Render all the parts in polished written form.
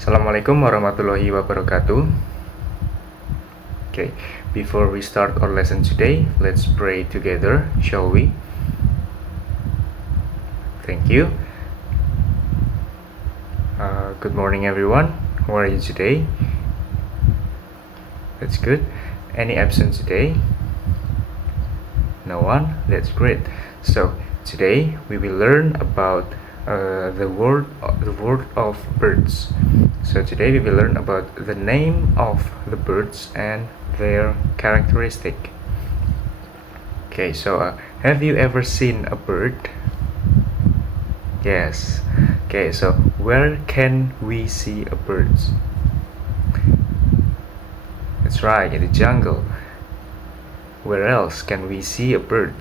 Assalamualaikum warahmatullahi wabarakatuh. Okay, before we start our lesson today, let's pray together, shall we? Thank you. Good morning, everyone. How are you today? That's good. Any absent today? No one? That's great. So today we will learn about the word of birds. So today we will learn about the name of the birds and their characteristic. Okay, so have you ever seen a bird? Yes. Okay, so where can we see a bird? That's right, in the jungle. Where else can we see a bird?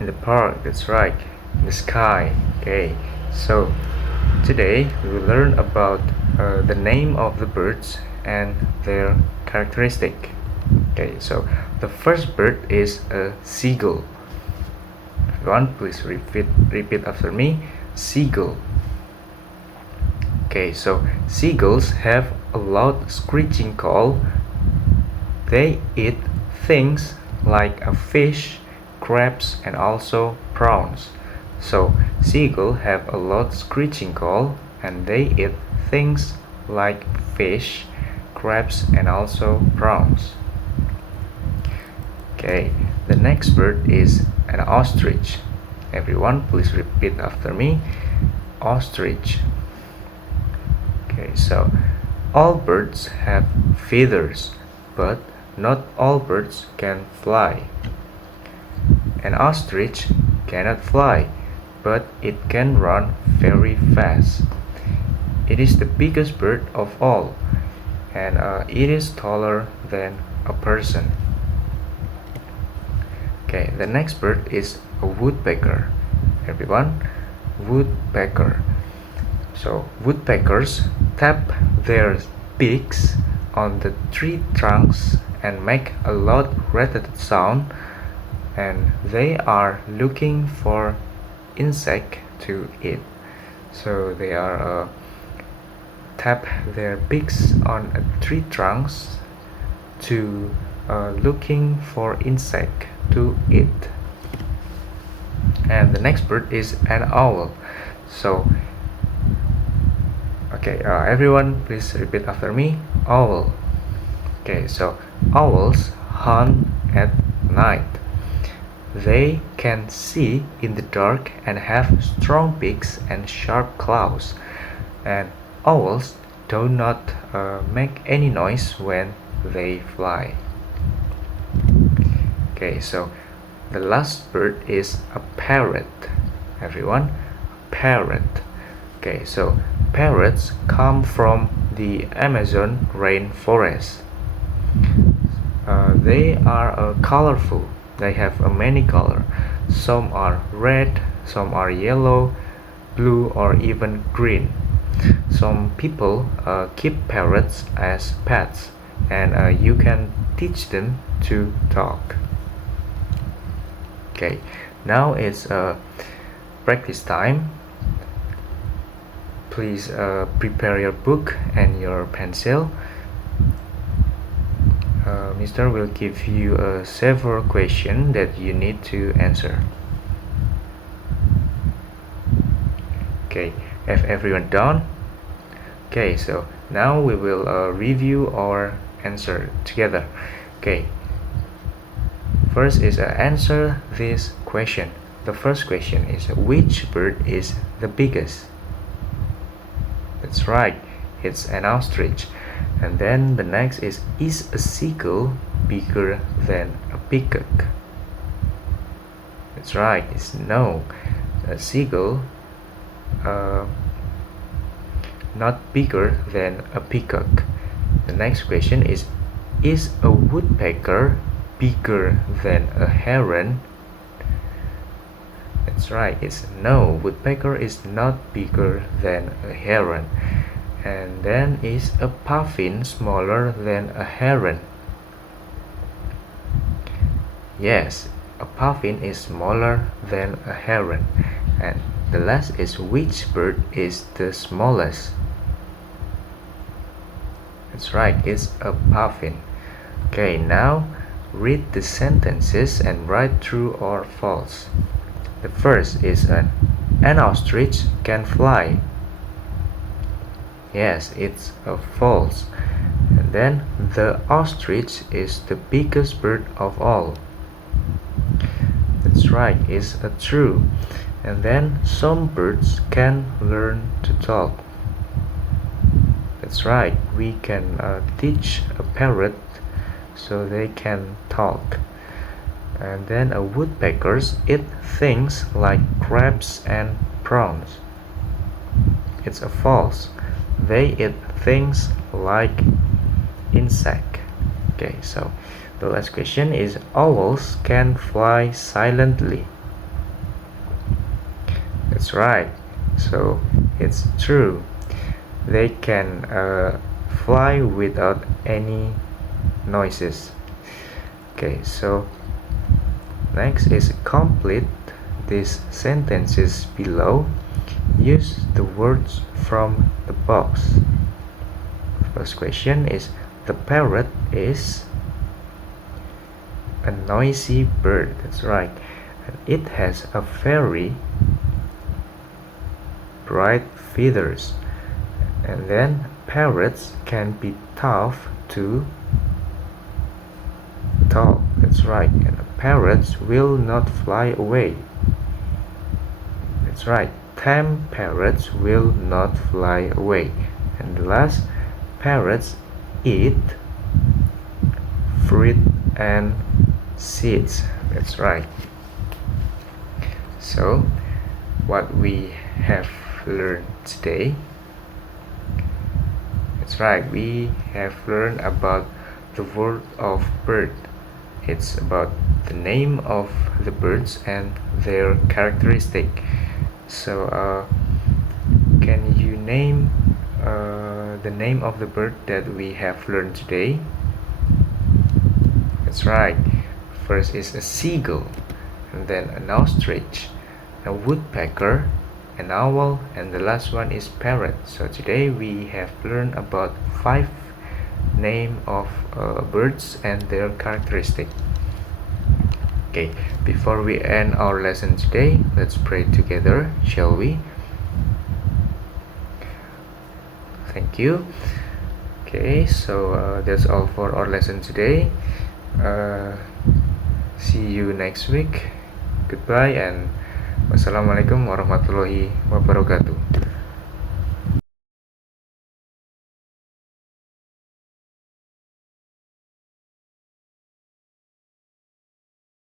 In the park, that's right. In the sky. Okay, so today we will learn about the name of the birds and their characteristic. Okay, so the first bird is a seagull. Everyone, please repeat after me. Seagull. Okay, so seagulls have a loud screeching call. They eat things like a fish, crabs, and also prawns. So seagulls have a loud screeching call, and they eat things like fish, crabs, and also prawns. Okay, the next bird is an ostrich. Everyone, please repeat after me. Ostrich. Okay, so all birds have feathers, but not all birds can fly. An ostrich cannot fly, but it can run very fast. It is the biggest bird of all, and it is taller than a person. Okay, the next bird is a woodpecker. Everyone, woodpecker. So woodpeckers tap their beaks on the tree trunks and make a loud rattling sound, and they are looking for insect to eat. So they are tap their beaks on tree trunks to looking for insect to eat. And the next bird is an owl. So okay, everyone please repeat after me. Owl. Okay, so owls hunt at night. They can see in the dark and have strong beaks and sharp claws. And owls do not make any noise when they fly. Okay, so the last bird is a parrot. Everyone, parrot. Okay, so parrots come from the Amazon rainforest. They are colorful. They have many colors. Some are red, some are yellow, blue, or even green. Some people keep parrots as pets, and you can teach them to talk. Okay, now it's practice time. Please prepare your book and your pencil. Mr. will give you several questions that you need to answer. Okay, have everyone done? Okay, so now we will review our answer together. Okay, first is answer this question. The first question is, which bird is the biggest? That's right, it's an ostrich. And then the next is a seagull bigger than a peacock? That's right, it's no. A seagull not bigger than a peacock. The next question is a woodpecker bigger than a heron? That's right, it's no. Woodpecker is not bigger than a heron. And then is a puffin smaller than a heron? Yes, a puffin is smaller than a heron. And the last is, which bird is the smallest? That's right, it's a puffin. Okay, now read the sentences and write true or false. The first is an ostrich can fly. Yes, it's a false. And then the ostrich is the biggest bird of all. That's right, it's a true. And then some birds can learn to talk. That's right, we can teach a parrot so they can talk. And then woodpeckers eat things like crabs and prawns. It's a false. They eat things like insect. Okay, so the last question is owls can fly silently. That's right, so it's true. They can fly without any noises. Okay, so next is complete these sentences below. Use the words from the box. First question is the parrot is a noisy bird. That's right, and it has a very bright feathers. And then parrots can be tough to talk. That's right, and parrots will not fly away. That's right, tame parrots will not fly away. And the last, parrots eat fruit and seeds. That's right. So what we have learned today, that's right, we have learned about the word of bird. It's about the name of the birds and their characteristic. So can you name the name of the bird that we have learned today? That's right, first is a seagull, and then an ostrich, a woodpecker, an owl, and the last one is parrot. So today we have learned about 5 name of birds and their characteristic. Okay, before we end our lesson today, let's pray together, shall we? Thank you. Okay, so that's all for our lesson today. See you next week. Goodbye and wassalamualaikum warahmatullahi wabarakatuh.